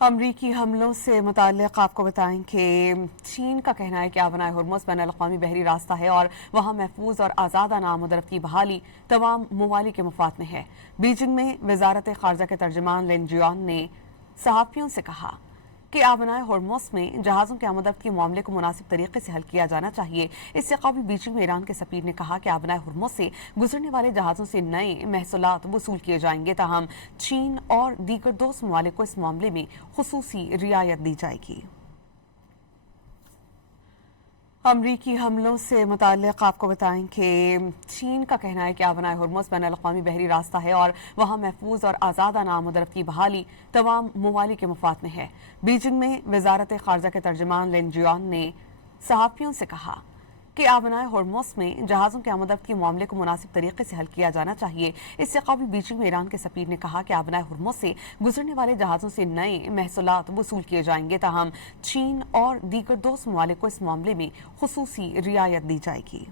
अमरीकी हमलों से मुताल्लिक़ आपको बताएं कि चीन का कहना है कि आबनाए हुर्मुज़ बैनुल-अक़वामी बहरी रास्ता है और वहाँ महफूज और आज़ादाना आमद-ओ-रफ़्त की बहाली तमाम ममालिक के मफ़ाद में है। बीजिंग में वज़ारत ख़ारजा के तर्जुमान लिन जियान ने सहाफ़ियों से कहा कि आबनाए हुर्मुज़ में जहाज़ों के आमद-ओ-रफ़्त के मामले को मुनासिब तरीके से हल किया जाना चाहिए। इससे कबल बीजिंग में ईरान के सफ़ीर ने कहा कि आबनाए हुर्मुज़ से गुजरने वाले जहाज़ों से नए महसूलात वसूल किए जाएंगे, ताहम चीन और दीगर दोस्त ममालिक को इस मामले में खुसूसी रियायत दी जाएगी। अमरीकी हमलों से मुताल्लिक़ आपको बताएं कि चीन का कहना है कि आबनाए हुर्मुज़ बैनुल-अक़वामी बहरी रास्ता है और वहाँ महफूज और आज़ादाना आमद-ओ-रफ़्त की बहाली तमाम ममालिक के मफ़ाद में है। बीजिंग में वज़ारत ख़ारजा के तर्जुमान लिन जियान ने सहाफ़ियों से कहा कि आबनाए हुर्मुज़ में जहाज़ों के आमद-ओ-रफ़्त के मामले को मुनासिब तरीके से हल किया जाना चाहिए। इससे कबल बीजिंग में ईरान के सफ़ीर ने कहा कि आबनाए हुर्मुज़ से गुजरने वाले जहाज़ों से नए महसूलात वसूल किए जाएंगे, ताहम चीन और दीगर दोस्त ममालिक को इस मामले में खुसूसी रियायत दी जाएगी।